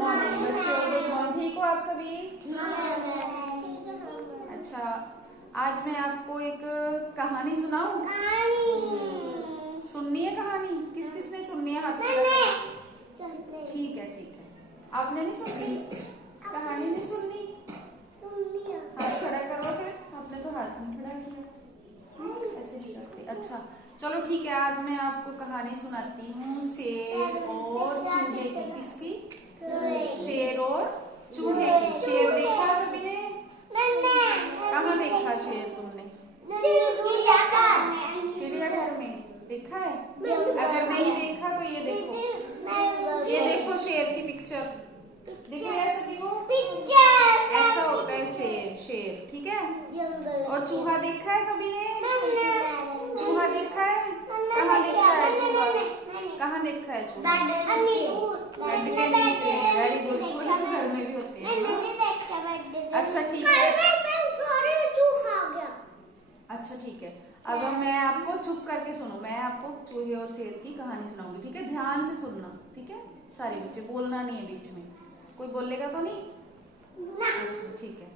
Morning बच्चों, good morning. ठीक हो आप सभी? अच्छा, आज मैं आपको एक कहानी सुनाऊं? सुननी है कहानी? किस किस ने सुननी है? हाथ खड़ा करो। ठीक है ठीक है। आपने नहीं सुननी? कहानी नहीं सुननी? हाथ खड़ा करो फिर। आपने तो हाथ नहीं खड़ा किया, ऐसे नहीं करते। अच्छा चलो ठीक है, आज मैं आपको कहानी सुनाती हूँ शेर और चूहे की। किसकी? शेर और चूहे की। शेर देखा सभी ने? कहाँ देखा शेर तुमने? चिड़ियाघर में देखा है? अगर नहीं देखा तो ये देखो, ये देखो शेर की पिक्चर दिख रही है सभी को? ऐसा होता है शेर। शेर ठीक है। और चूहा देखा है सभी ने? चूहा देखा है? कहाँ देखा है चूहा? कहाँ देखा है चूहा? बेड के नीचे। Very good. चूहे तो घर में भी होते हैं। अच्छा ठीक है। अच्छा ठीक है। अब मैं आपको चुप करके सुनो, मैं आपको चूहे और शेर की कहानी सुनाऊंगी। ठीक है, ध्यान से सुनना। ठीक है सारे बच्चे, बोलना नहीं है बीच में। कोई बोलेगा तो नहीं? अच्छा ठीक है।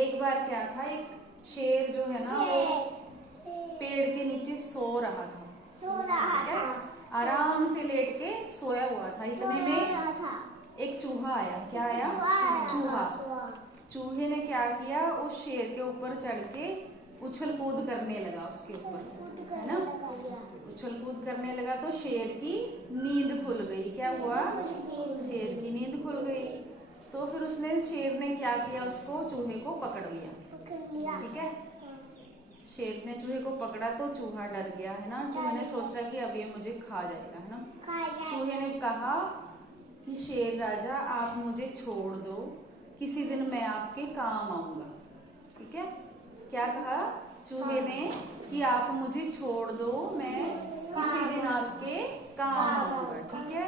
एक बार क्या था, एक शेर जो है ना वो पेड़ के नीचे सो रहा था। ठीक है, आराम से लेट के सोया हुआ था। इतने में एक चूहा आया। क्या आया? चूहा। चूहे ने क्या किया, उस शेर के ऊपर चढ़ के उछल कूद करने लगा उसके ऊपर, है ना? उछल कूद करने लगा तो शेर की नींद खुल गई। क्या हुआ? शेर की नींद खुल गई। तो फिर शेर ने क्या किया, उसको चूहे को पकड़ लिया। ठीक है, शेर ने चूहे को पकड़ा तो चूहा डर गया, है ना? चूहे ने सोचा कि अब ये मुझे खा जाएगा, है ना? चूहे ने कहा कि शेर राजा आप मुझे छोड़ दो, किसी दिन मैं आपके काम आऊंगा। ठीक है, क्या कहा चूहे ने कि आप मुझे छोड़ दो, मैं किसी दिन आपके काम आऊंगा। ठीक है,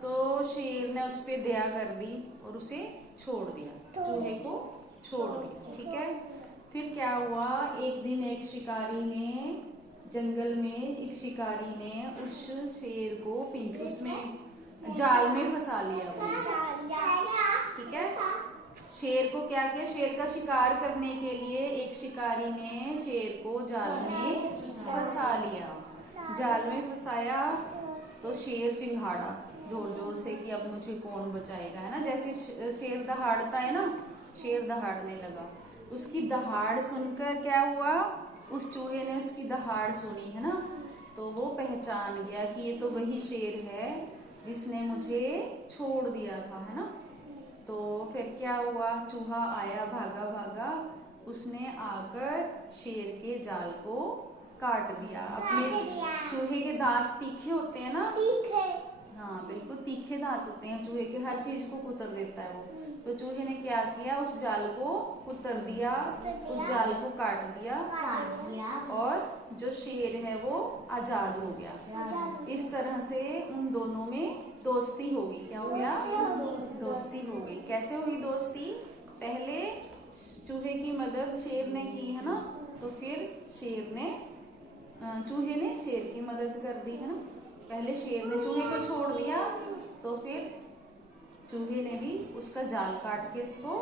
तो शेर ने उस पर दया कर दी और उसे छोड़ दिया, चूहे को छोड़ दिया। ठीक है, फिर क्या हुआ, एक दिन एक शिकारी ने, जंगल में एक शिकारी ने उस शेर को उसमें जाल में फंसा लिया। ठीक है, शेर को क्या किया, शेर का शिकार करने के लिए एक शिकारी ने शेर को जाल में फंसा लिया। जाल में फंसाया तो शेर चिंघाड़ा जोर जोर से कि अब मुझे कौन बचाएगा, है ना? जैसे शेर दहाड़ता है ना, शेर दहाड़ने लगा। उसकी दहाड़ सुनकर क्या हुआ, उस चूहे ने उसकी दहाड़ सुनी, है ना? तो वो पहचान गया कि ये तो वही शेर है जिसने मुझे छोड़ दिया था, है ना? तो फिर क्या हुआ, चूहा आया भागा भागा, उसने आकर शेर के जाल को काट दिया। अपने चूहे के दांत तीखे होते हैं ना? हाँ बिल्कुल तीखे दांत होते हैं चूहे के, हर चीज को कुतर देता है वो। तो चूहे ने क्या किया, उस जाल को कुतर दिया, उस जाल को काट दिया और जो शेर है वो आजाद हो गया। इस तरह से उन दोनों में दोस्ती हो गई। क्या हो गया? दोस्ती हो गई। कैसे हुई दोस्ती? पहले चूहे की मदद शेर ने की, है ना? तो फिर चूहे ने शेर की मदद कर दी, है ना? पहले शेर ने चूहे को छोड़ दिया तो फिर चूहे ने भी उसका जाल काट के उसको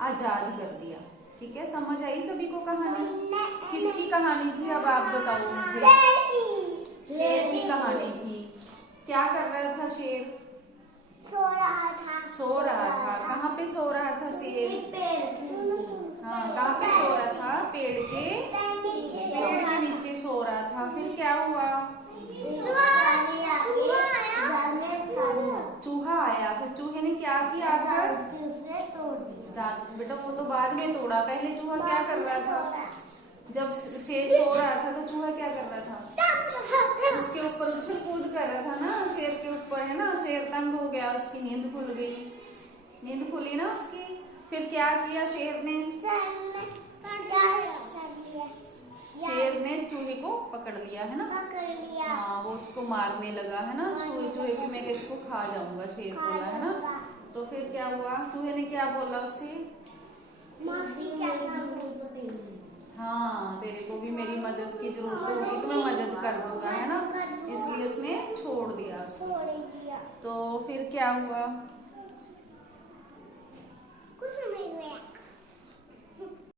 आजाद कर दिया। ठीक है, समझ आई सभी को कहानी? किसकी कहानी थी अब आप बताओ मुझे? शेर की कहानी थी। क्या कर रहा था शेर? सो रहा था। कहाँ पे सो रहा था शेर? हाँ, कहाँ पे सो रहा था? पेड़ के नीचे सो रहा था। फिर क्या हुआ? चूहा आया। फिर चूहे ने क्या किया, आकर दांत, बेटा वो तो बाद में तोड़ा, पहले चूहा क्या कर रहा था? जब शेर सो रहा था तो चूहा क्या कर रहा था? उसके ऊपर उछल कूद कर रहा था ना, शेर के ऊपर, है ना? शेर तंग हो गया, उसकी नींद खुल गई, नींद खुली ना उसकी। फिर क्या किया शेर ने? शेर ने चूहे को पकड़ लिया, है ना? हाँ, वो उसको मारने लगा, है ना? चूहे की मैं किसको खा जाऊंगा, शेर बोला, है ना? तो फिर क्या हुआ, चूहे ने क्या बोला उससे? हाँ, तेरे को भी मेरी मदद की जरूरत होगी तो मैं मदद कर दूंगा, है ना? इसलिए उसने छोड़ दिया उसको। तो फिर क्या हुआ,